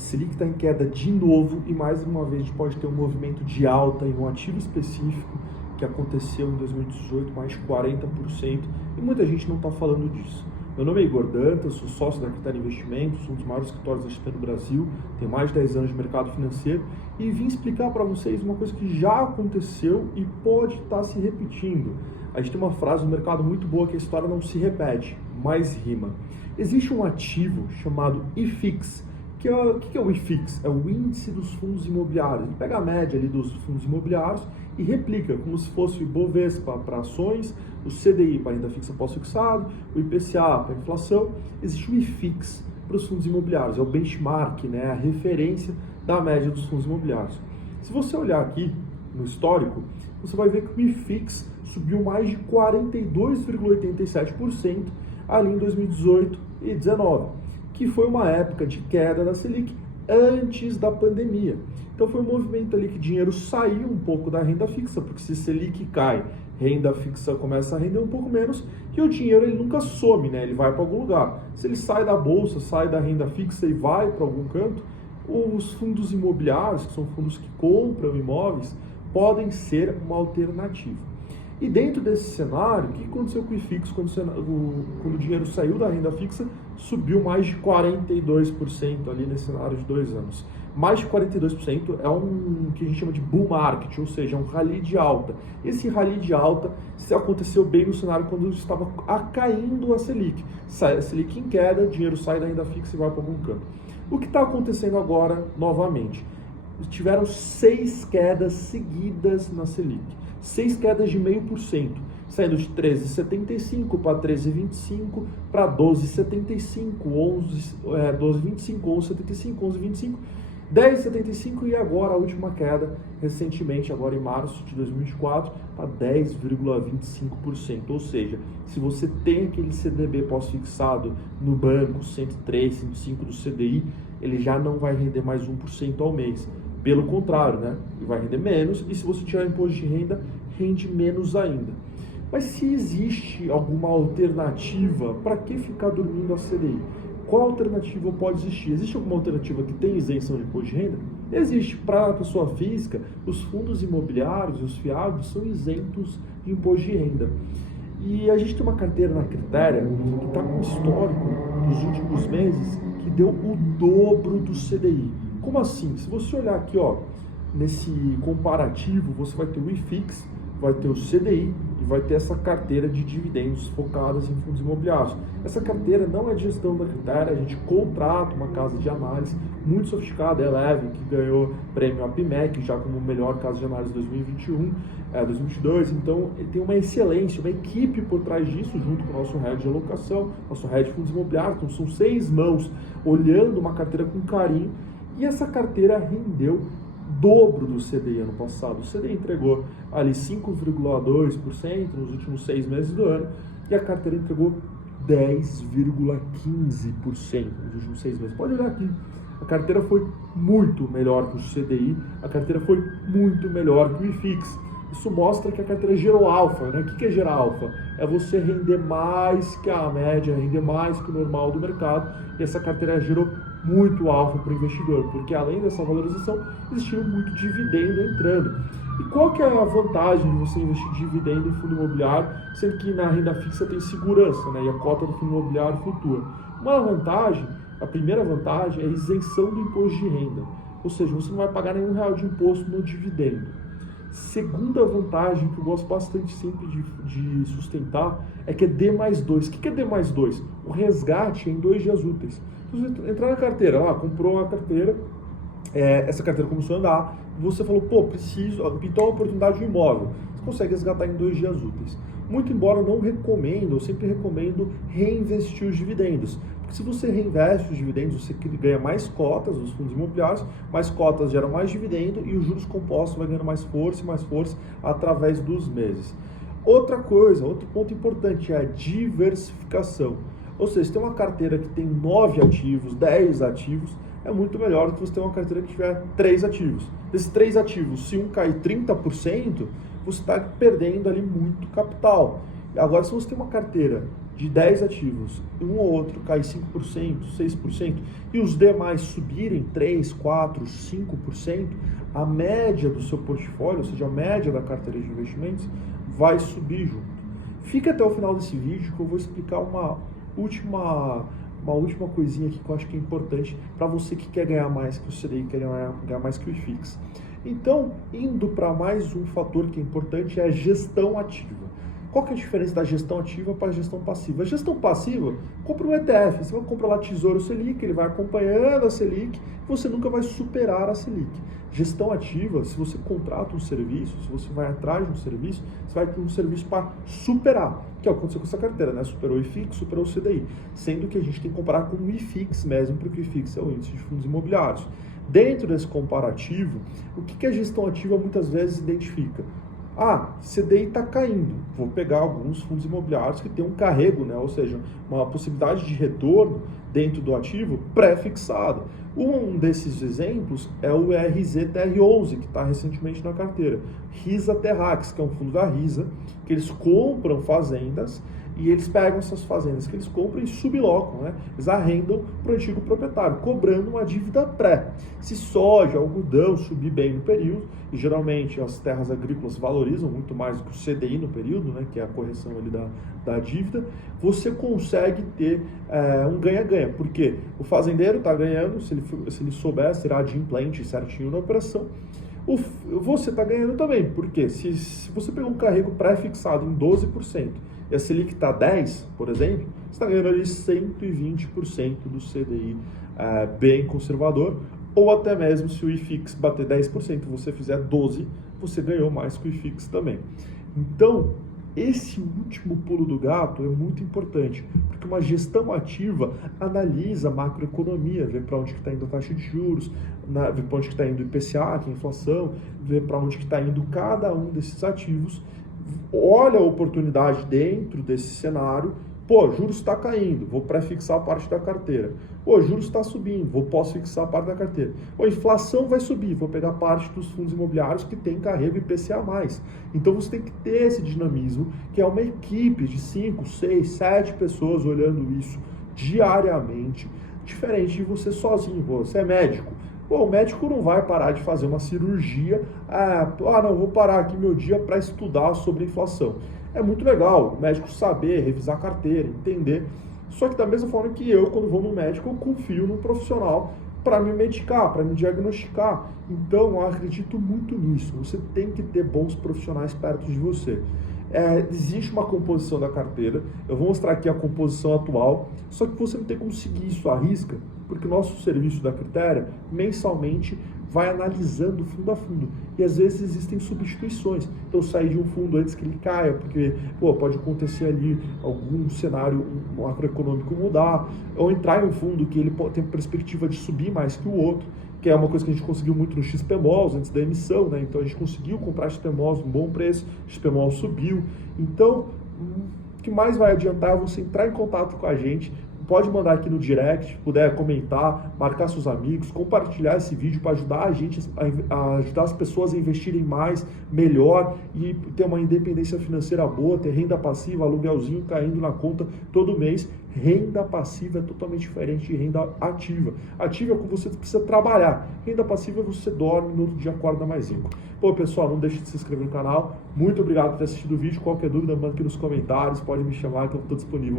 Selic está em queda de novo e mais uma vez a gente pode ter um movimento de alta em um ativo específico que aconteceu em 2018, mais de 40%, e muita gente não está falando disso. Meu nome é Igor Dantas, sou sócio da Critério Investimentos, um dos maiores escritórios da XP no Brasil, tenho mais de 10 anos de mercado financeiro e vim explicar para vocês uma coisa que já aconteceu e pode estar se repetindo. A gente tem uma frase no mercado muito boa que a história não se repete, mas rima. Existe um ativo chamado IFIX. O que é o IFIX? É o índice dos fundos imobiliários. Ele pega a média ali dos fundos imobiliários e replica como se fosse o Ibovespa para ações, o CDI para renda fixa pós-fixado, o IPCA para inflação. Existe o IFIX para os fundos imobiliários, é o benchmark, né, a referência da média dos fundos imobiliários. Se você olhar aqui no histórico, você vai ver que o IFIX subiu mais de 42,87% ali em 2018 e 2019. Que foi uma época de queda da Selic antes da pandemia. Então foi um movimento ali que o dinheiro saiu um pouco da renda fixa, porque se Selic cai, renda fixa começa a render um pouco menos, e o dinheiro ele nunca some, né? Ele vai para algum lugar. Se ele sai da bolsa, sai da renda fixa e vai para algum canto, os fundos imobiliários, que são fundos que compram imóveis, podem ser uma alternativa. E dentro desse cenário, o que aconteceu com o IFIX quando o dinheiro saiu da renda fixa? Subiu mais de 42% ali nesse cenário de 2 anos. Mais de 42% é um que a gente chama de bull market, ou seja, um rally de alta. Esse rally de alta aconteceu bem no cenário quando estava caindo a Selic. A Selic em queda, o dinheiro sai da renda fixa e vai para algum canto. O que está acontecendo agora, novamente? Tiveram 6 quedas seguidas na Selic. 6 quedas de 0,5%, saindo de 13,75 para 13,25 para 12,75, 12,25, 11,75, 11,25, 10,75 e agora a última queda, recentemente, agora em março de 2024, para 10,25%. Ou seja, se você tem aquele CDB pós-fixado no banco, 103, 105 do CDI, ele já não vai render mais 1% ao mês. Pelo contrário, né? Ele vai render menos e se você tirar imposto de renda, rende menos ainda. Mas se existe alguma alternativa, para que ficar dormindo a CDI? Qual alternativa pode existir? Existe alguma alternativa que tem isenção de imposto de renda? Existe. Para a pessoa física, os fundos imobiliários, os FIAs, são isentos de imposto de renda. E a gente tem uma carteira na Critéria que está com histórico dos últimos meses que deu o dobro do CDI. Como assim? Se você olhar aqui, ó, nesse comparativo, você vai ter o IFIX, vai ter o CDI e vai ter essa carteira de dividendos focadas em fundos imobiliários. Essa carteira não é de gestão da Critéria, a gente contrata uma casa de análise muito sofisticada, a Eleven, que ganhou prêmio APMEC já como melhor casa de análise 2022, então ele tem uma excelência, uma equipe por trás disso, junto com o nosso head de alocação, nosso head de fundos imobiliários, então são 6 mãos olhando uma carteira com carinho. E essa carteira rendeu dobro do CDI ano passado. O CDI entregou ali 5,2% nos últimos 6 meses do ano e a carteira entregou 10,15% nos últimos 6 meses. Pode olhar aqui. A carteira foi muito melhor que o CDI, a carteira foi muito melhor que o IFIX. Isso mostra que a carteira gerou alfa, né? O que é gerar alfa? É você render mais que a média, render mais que o normal do mercado. E essa carteira gerou muito alfa para o investidor, porque além dessa valorização, existia muito dividendo entrando. E qual que é a vantagem de você investir dividendo em fundo imobiliário, sendo que na renda fixa tem segurança, né? E a cota do fundo imobiliário flutua? Uma vantagem, a primeira vantagem é a isenção do imposto de renda. Ou seja, você não vai pagar nenhum real de imposto no dividendo. Segunda vantagem, que eu gosto bastante sempre de sustentar, é que é D+2. O que é D+2? O resgate em 2 dias úteis. Você entrar na carteira, comprou a carteira, essa carteira começou a andar, você falou, pintou a oportunidade de um imóvel. Você consegue resgatar em 2 dias úteis. Muito embora eu não recomendo, eu sempre recomendo reinvestir os dividendos. Porque se você reinveste os dividendos, você ganha mais cotas dos fundos imobiliários, mais cotas geram mais dividendo e os juros compostos vai ganhando mais força através dos meses. Outra coisa, outro ponto importante é a diversificação. Ou seja, se tem uma carteira que tem 9 ativos, 10 ativos, é muito melhor do que você ter uma carteira que tiver 3 ativos. Desses 3 ativos, se um cair 30%, você está perdendo ali muito capital. Agora, se você tem uma carteira de 10 ativos, um ou outro cai 5%, 6%, e os demais subirem 3%, 4%, 5%, a média do seu portfólio, ou seja, a média da carteira de investimentos, vai subir junto. Fica até o final desse vídeo que eu vou explicar uma última coisinha aqui que eu acho que é importante para você que quer ganhar mais que o CDI, quer ganhar mais que o IFIX. Então, indo para mais um fator que é importante, é a gestão ativa. Qual que é a diferença da gestão ativa para a gestão passiva? A gestão passiva, compra um ETF, você vai comprar lá Tesouro Selic, ele vai acompanhando a Selic, você nunca vai superar a Selic. Gestão ativa, se você contrata um serviço, se você vai atrás de um serviço, você vai ter um serviço para superar, que é o que aconteceu com essa carteira, né? Superou o IFIX, superou o CDI, sendo que a gente tem que comparar com o IFIX mesmo, porque o IFIX é o índice de fundos imobiliários. Dentro desse comparativo, o que a gestão ativa muitas vezes identifica? CDI está caindo, vou pegar alguns fundos imobiliários que têm um carrego, né? Ou seja, uma possibilidade de retorno dentro do ativo pré-fixado. Um desses exemplos é o RZTR11, que está recentemente na carteira. Risa Terrax, que é um fundo da Risa, que eles compram fazendas e eles pegam essas fazendas que eles compram e sublocam, né? Eles arrendam para o antigo proprietário, cobrando uma dívida pré. Se soja, algodão subir bem no período, e geralmente as terras agrícolas valorizam muito mais do que o CDI no período, né? Que é a correção ali da dívida, você consegue ter um ganha-ganha, porque o fazendeiro está ganhando, se ele souber, será adimplente certinho na operação, você está ganhando também, porque se você pegar um carrego pré-fixado em 12%, e a Selic está 10%, por exemplo, você está ganhando ali 120% do CDI bem conservador, ou até mesmo se o IFIX bater 10% e você fizer 12%, você ganhou mais que o IFIX também. Então, esse último pulo do gato é muito importante, porque uma gestão ativa analisa a macroeconomia, vê para onde está indo a taxa de juros, vê para onde está indo o IPCA, que é a inflação, vê para onde está indo cada um desses ativos, olha a oportunidade dentro desse cenário. Juros está caindo, vou pré-fixar a parte da carteira. Juros está subindo, posso fixar a parte da carteira. Inflação vai subir, vou pegar parte dos fundos imobiliários que tem carrego IPCA+. Então você tem que ter esse dinamismo, que é uma equipe de 5, 6, 7 pessoas olhando isso diariamente, diferente de você sozinho. Você é médico. O médico não vai parar de fazer uma cirurgia. Não, vou parar aqui meu dia para estudar sobre inflação. É muito legal o médico saber, revisar a carteira, entender. Só que da mesma forma que eu, quando vou no médico, eu confio no profissional para me medicar, para me diagnosticar. Então, eu acredito muito nisso. Você tem que ter bons profissionais perto de você. Existe uma composição da carteira, eu vou mostrar aqui a composição atual, só que você não tem como seguir isso à risca, porque o nosso serviço da Critéria, mensalmente, vai analisando fundo a fundo, e às vezes existem substituições. Então, sair de um fundo antes que ele caia, porque pode acontecer ali algum cenário macroeconômico mudar, ou entrar em um fundo que ele tem perspectiva de subir mais que o outro, que é uma coisa que a gente conseguiu muito no XPMOL antes da emissão, né? Então a gente conseguiu comprar XPMOL num bom preço, XPMOL subiu. Então, o que mais vai adiantar é você entrar em contato com a gente, pode mandar aqui no direct, puder comentar, marcar seus amigos, compartilhar esse vídeo para ajudar a gente, a ajudar as pessoas a investirem mais, melhor e ter uma independência financeira boa, ter renda passiva, aluguelzinho caindo na conta todo mês. Renda passiva é totalmente diferente de renda ativa. Ativa é quando você precisa trabalhar. Renda passiva é você dorme, no outro dia acorda mais rico. Pessoal, não deixe de se inscrever no canal. Muito obrigado por ter assistido o vídeo. Qualquer dúvida, manda aqui nos comentários. Pode me chamar que eu estou disponível.